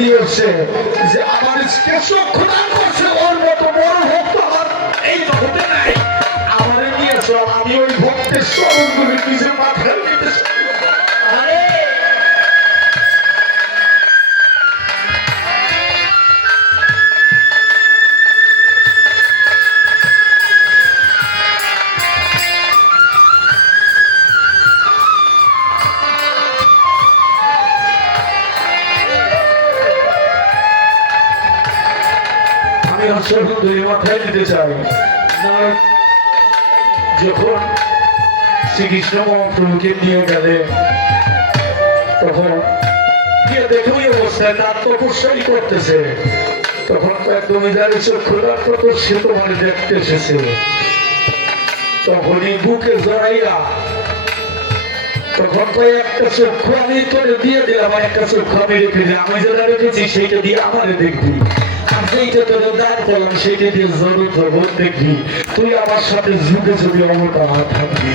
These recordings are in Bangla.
দিয়েছে যে আমার চক্ষু দান করছে, ওর মতো বড় ভক্ত আমার এই জগতে নাই। আমার দিয়েছে, আমি ওই ভক্তের চরণগুলি নিজের মাথায় নিতেছি। মাথায় দিতে চাই যখন শ্রীকৃষ্ণ মহাপ্রভুকে নিয়ে গেলেন, তখন গিয়ে দেখে ওই অবস্থায় তার তপস্যাই করতেছে। তখন একদমই দাঁড়িয়ে চক্ষু তো সে তোমার দেখতে এসেছে। তখনই বুকে জড়াইয়া তখন কয়েকটা চক্ষু আমি তোরে দিয়ে দিলাম, একটা চক্ষু আমি রেখে দিই, আমি যেটা রেখেছি সেইটা দিয়ে আমারে দেখবি, সেইটা তোরে দান করলাম সেইটা দিয়ে জরুর জগৎ দেখবি, তুই আমার সাথে যুগে যুগে অবতার থাকবি।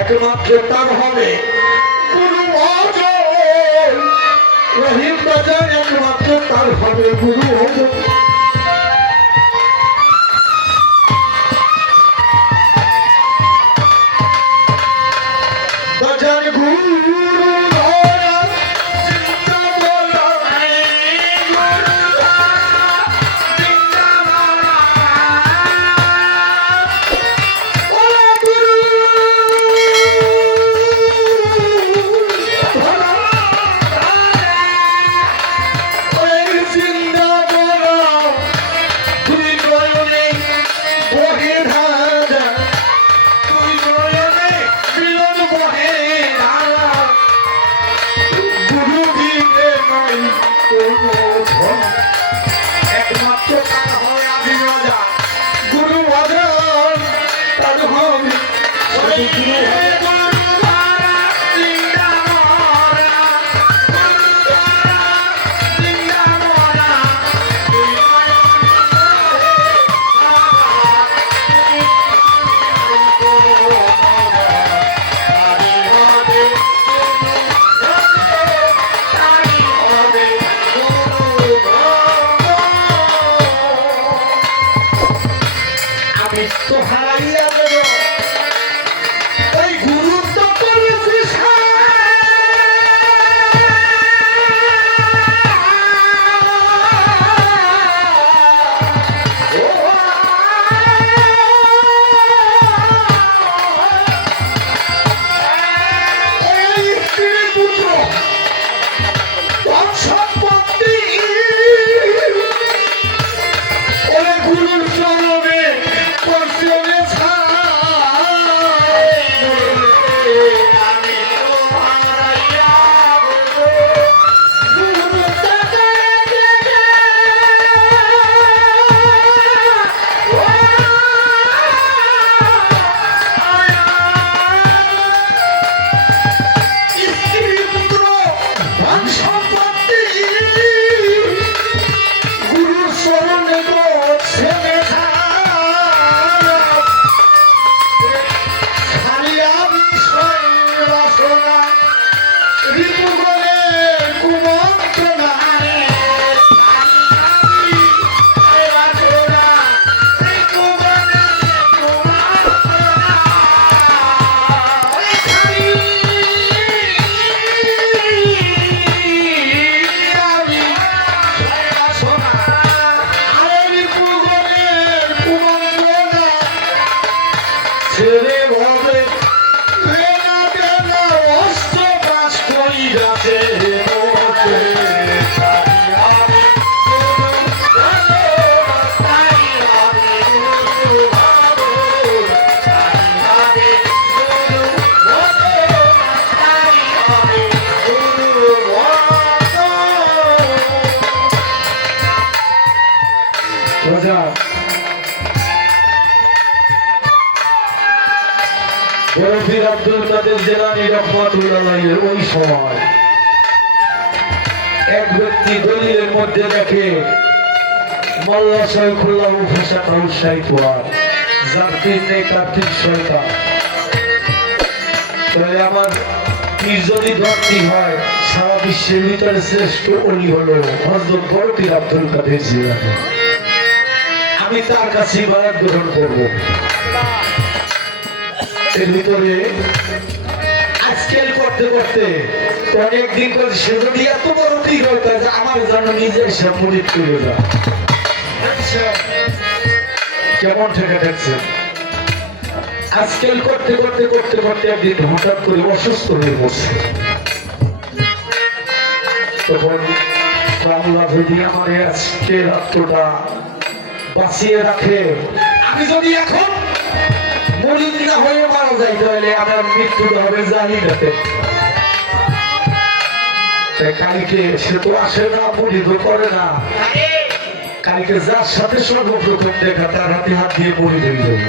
একমাত্র তার হবে গুরু অর্জন, রহিম বাজার একমাত্র তার হবে গুরু অর্জন। বাজার গুরু পীর আব্দুল কাদের জিলানী রাহমাতুল্লাহ আলাইহির ওই সময় এক ব্যক্তি দলিলের মধ্যে দেখে মোল্লা শয়খুল্লাহ ফাসাকাউ শাইতান, যার পীর নেই তার পীর শয়তান। তবে আমার পীর যদি ধরতে হয়, সারা বিশ্বের ভিতরে শ্রেষ্ঠ ওলি হলো হযরত বড় পীর আব্দুল কাদের জিলানী। আমি তার কাছে ইবাদত গ্রহণ করব। এর ভিতরে আজকাল করতে করতে অনেকদিন পরে সে যদি এত বড় পীর হয় যে আমার জন্য নিজের সে মুরিদ করে যায়। কেমন ঠেকা ঠেকছে। আজকাল করতে করতে করতে করতে একদিন হঠাৎ করে অসুস্থ হয়ে বসে। তখন আল্লাহ যদি আমার আজকে রাত্রটা বাঁচিয়ে রাখে, আমি যদি এখন মুরিদ না হয়ে মারা যাই, তাহলে আমার মৃত্যুটা হবে জাহিলাতে। কালকে সে তো আসে না, মুরিদ করে না। কালকে যার সাথে সর্বপ্রথম দেখা তার হাতে হাত দিয়ে মুরিদ হয়ে যাবে।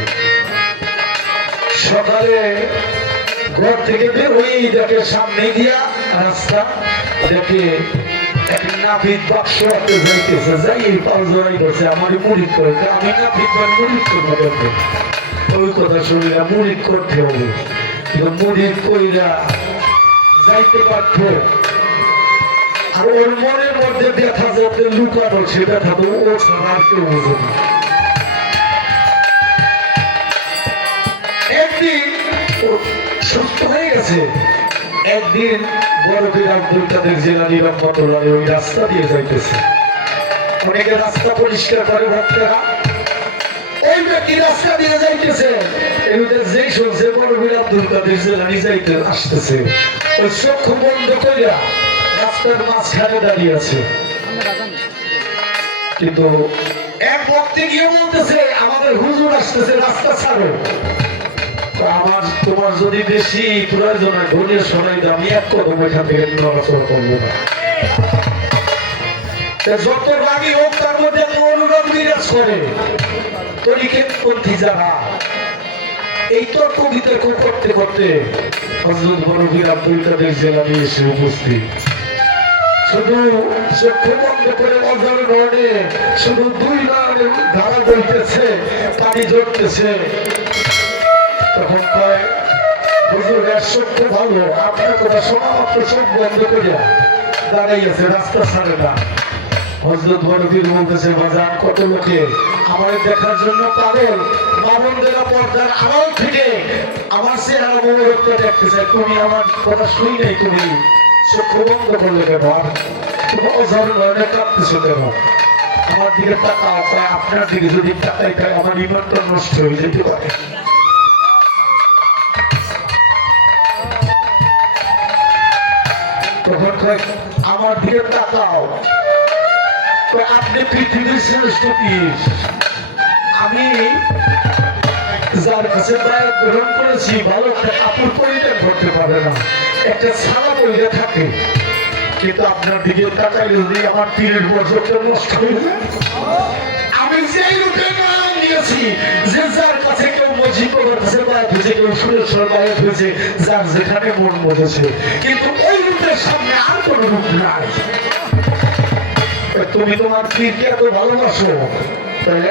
সকালে ঘর থেকে বের হয়েই দেখে সামনে দিয়া রাস্তা, দেখে এক নাপিত বাক্স হাতে যাইতেছে, যাই এই পাঁচ জড়াই করছে আমার মুরিদ করে। আমি নাপিত মুরিদ করবো দেখবো, ওই কথা শুনিলা মুরিদ করতে হবে। কিন্তু মুরিদ কইরা যাইতে পারত, আর ওর মনের মধ্যে দেখা যাতে লুকানো, সেটা থাকতো ও ছাড়া আর কেউ বোঝে না। একদিন সুস্থ হয়ে গেছে। একদিন বড় পীর আব্দুল কাদের জিলানী রাহমাতুল্লাহ আলাইহি ওই রাস্তা দিয়ে যাইতেছে। অনেকে রাস্তা পরিষ্কার করে ভক্তরা, ওই ব্যক্তি রাস্তা দিয়ে যাইতেছে। এর মধ্যে যেই শুনছে বড় পীর আব্দুল কাদের জিলানী যাইতে আসতেছে, ওই চক্ষু বন্ধ কইরা রাস্তার মাঝখানে দাঁড়িয়ে আছে। কিন্তু এক ভক্তি গিয়ে বলতেছে আমাদের হুজুর আসতেছে, রাস্তা ছাড়ো। আমার তোমার যদি বেশি প্রয়োজন হয় ধরে শোনাই, আমি এক কদম এখান থেকে নড়াচড়া করবো না। যত রাগী হোক তার মধ্যে মনোরম বিরাজ করে। তরিকতপন্থী যারা এই তর্ক বিতর্ক করতে করতে হযরত বড় পীর আব্দুল কাদের জিলানী এসে উপস্থিত। শুধু চক্ষু বন্ধ করে অজর নড়ে, শুধু দুই নয়নের ধারা বইতেছে, পানি ঝরতেছে। তখন কয় হুজুর এর চক্ষু ভালো, আপনার কথা শোনা মাত্র চোখ বন্ধ করিয়া দাঁড়াইয়াছে, রাস্তা ছাড়ে না। হযরত বড় পীর বলতেছে বাজান কত লোকে আমার দেখার জন্য পাগল, মামুন দেওয়া পর্দার আড়াল থেকে আমার চেহারা মোবারকটা দেখতেছে। তুমি আমার কথা শুই নাই, তুমি চক্ষু বন্ধ করলে কেন? আর তুমি অঝর নয়নে কাঁদতেছো কেন? আমার দিকে তাকাও। আপনার দিকে যদি তাকাই তাই আমার ইমানটা নষ্ট হয়ে যেতে পারে। তখন কয় আমার দিকে তাকাও। আপনি পৃথিবীর শ্রেষ্ঠ পীর, আমি যার কাছে বায়াত গ্রহণ করেছি ভালো একটা কাপড় পরিধান করতে পারে না, একটা ছালা পরিধে থাকে। কিন্তু আপনার দিকে তাকাইলে যদি আমার পীরের বর্জটা নষ্ট হয়ে যায়। আমি যেই রূপে নাম নিয়েছি, যে যার কাছে কেউ মজিবার কাছে বায়াত হয়েছে, কেউ সুরেশ্বর বায়াত হয়েছে, যার যেখানে মন মজেছে, কিন্তু ওই রূপের সামনে আর কোন রূপ নাই। তুমি তোমার পীরকে এত ভালোবাসো, তাহলে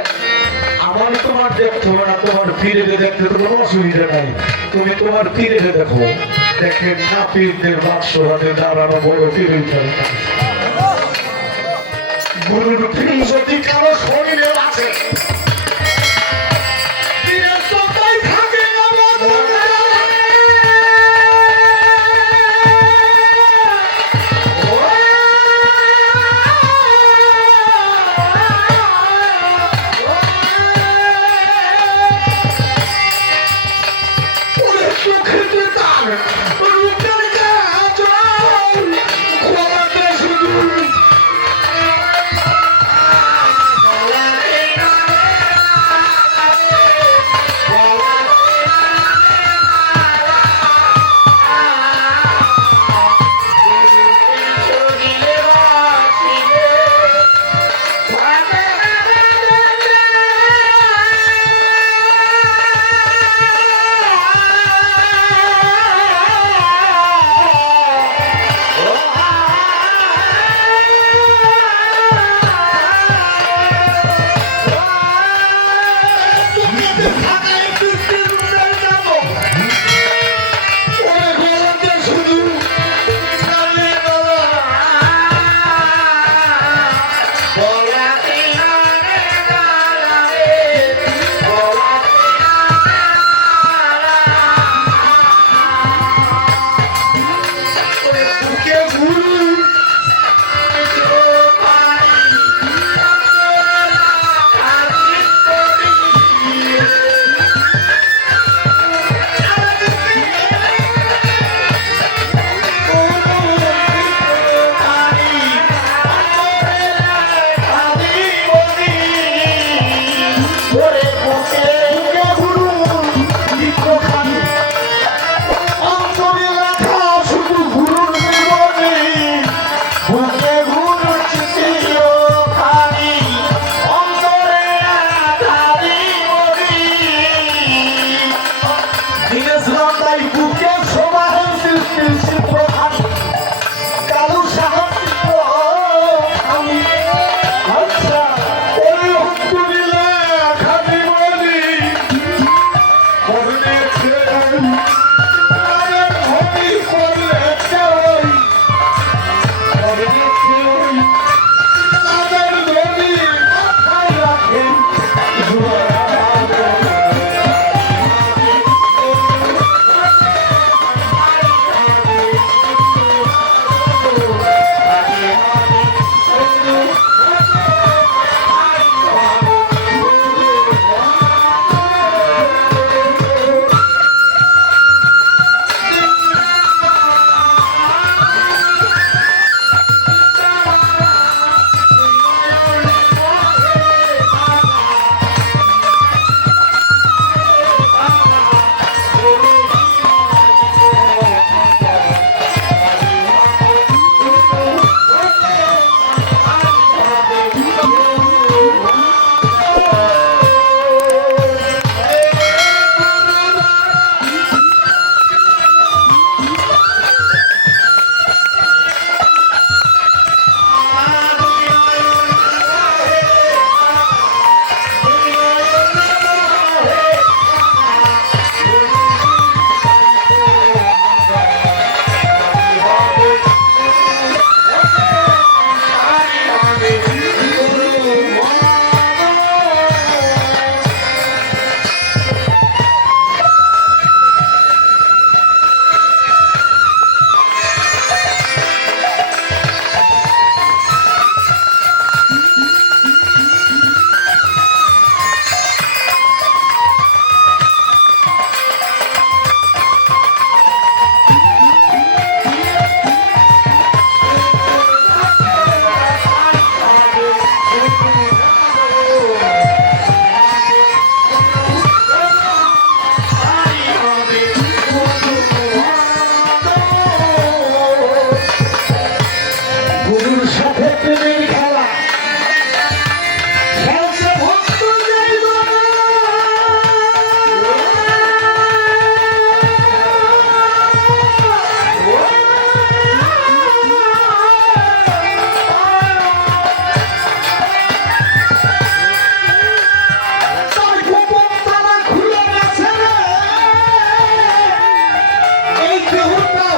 আমার তোমার দেখতে হবে না, তোমার পীরে দেখতে তো কোনো অসুবিধা নাই। তুমি তোমার পীরে দেখো, দেখেন না পীরদের বাক্স হাতে দাঁড়ানো বড় পীর গুরুর পীর যদি কারো শরীরে আছে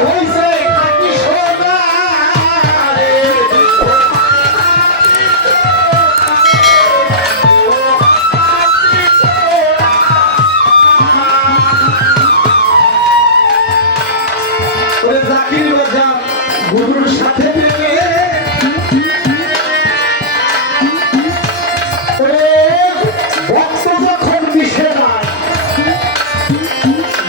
হইছে খাঁটি সোনা রে। ওরে জাকির বাজার গুরুর সাথে মিলে ওরে ভক্ত যখন মিশে নাই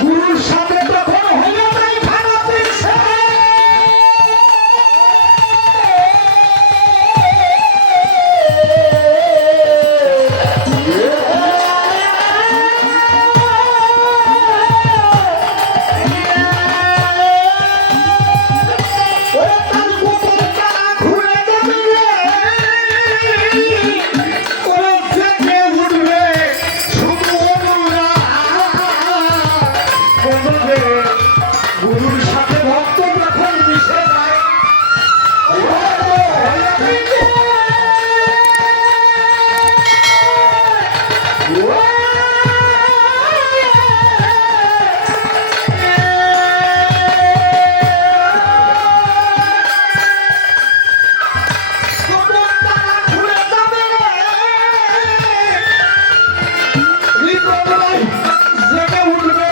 গুরুর সাথে তখন হইল নাই খারাপ ইচ্ছা। গুরুর সাথে ভক্ত যখন মিশে যায় জেগে উঠবে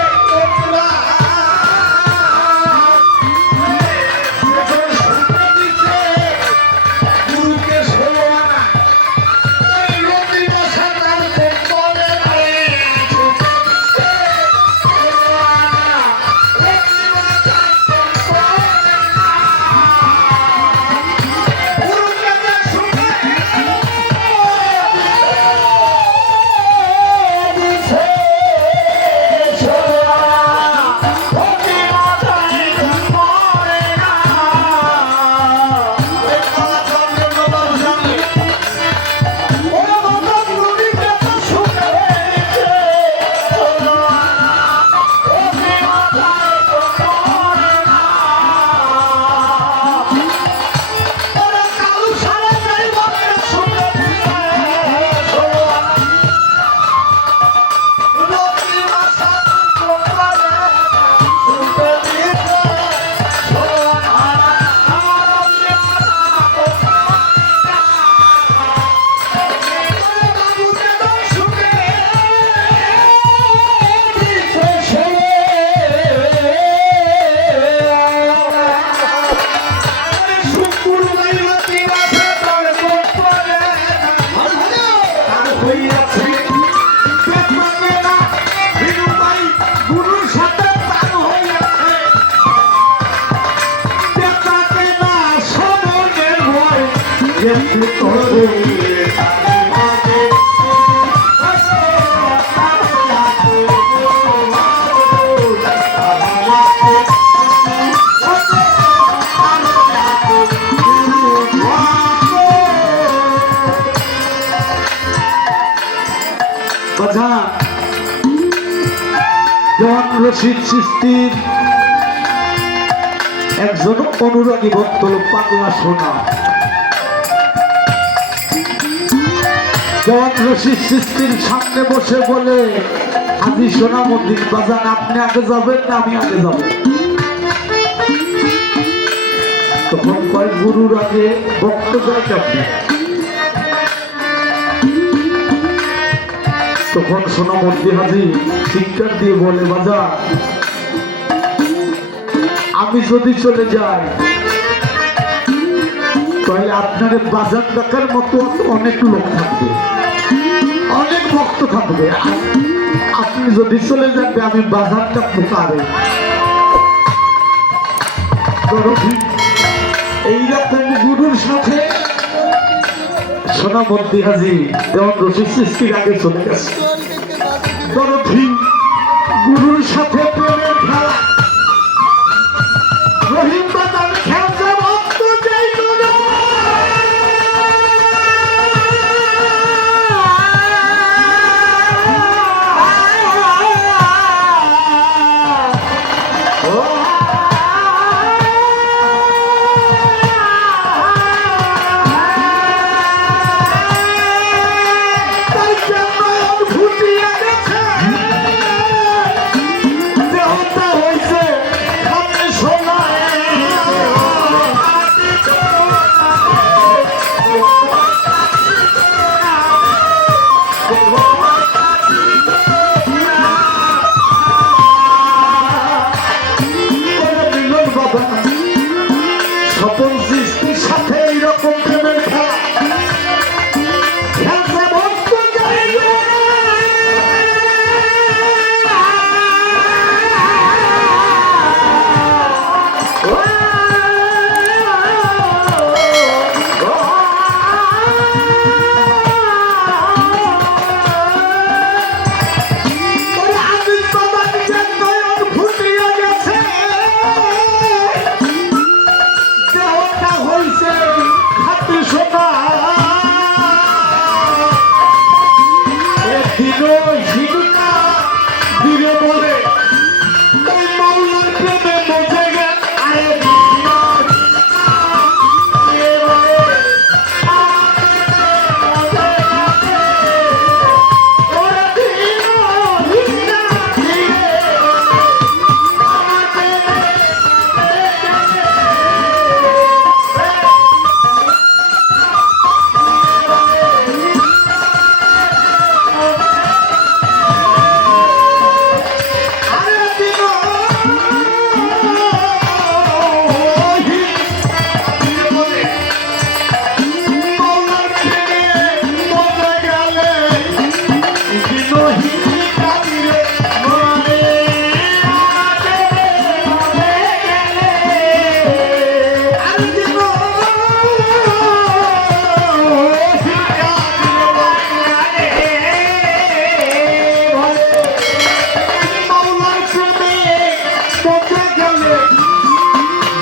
রশিদ চিশতির একজন অনুরাগী ভক্ত পাগলা সোনা জওয়ান রশিদ চিশতির সামনে বসে বলে, হাজী সোনামুদ্দিন বাজান আপনি আগে যাবেন না আমি আগে যাব? তখন কয় গুরুর আগে ভক্ত যায় আপনি। তখন সোনামুদ্দিন হাজী চিৎকার দিয়ে বলে, বাজান আমি যদি চলে যাই তাহলে আপনার বাজার ডাকার মতো অনেক লোক থাকবে, অনেক ভক্ত থাকবে, আপনি যদি চলে যাবে আমি বাজার ডাকবো কারে? এইরকম গুরুর সাথে সোনামুদ্দিন হাজী দেওয়ান রশিদ চিশতির আগে চলে গেছে। গুরুর সাথে প্রেমের খেলা রহিম বাজার খেলছে ভক্ত যাইত না। তাই জন্য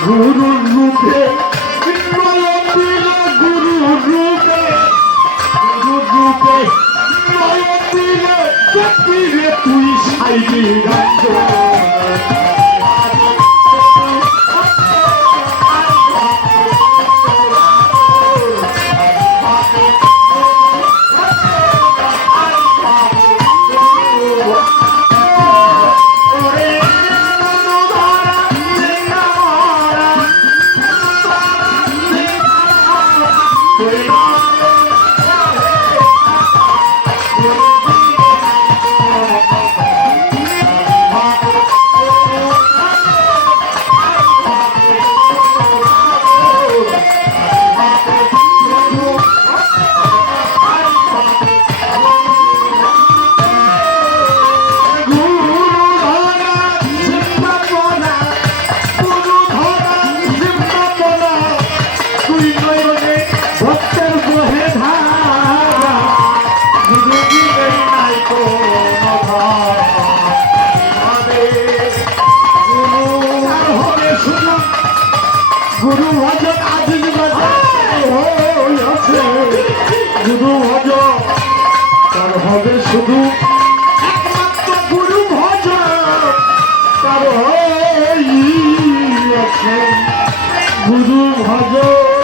গুরু রূপে নয়ন দিলে গুরু রূপে নয়ন দিলে রে তুই সাইবি রাজ্য গুরু ভজন আজিজ আছে গুরু ভজন তার হবে শুধু একমাত্র গুরু ভজন তার আছে গুরু ভজন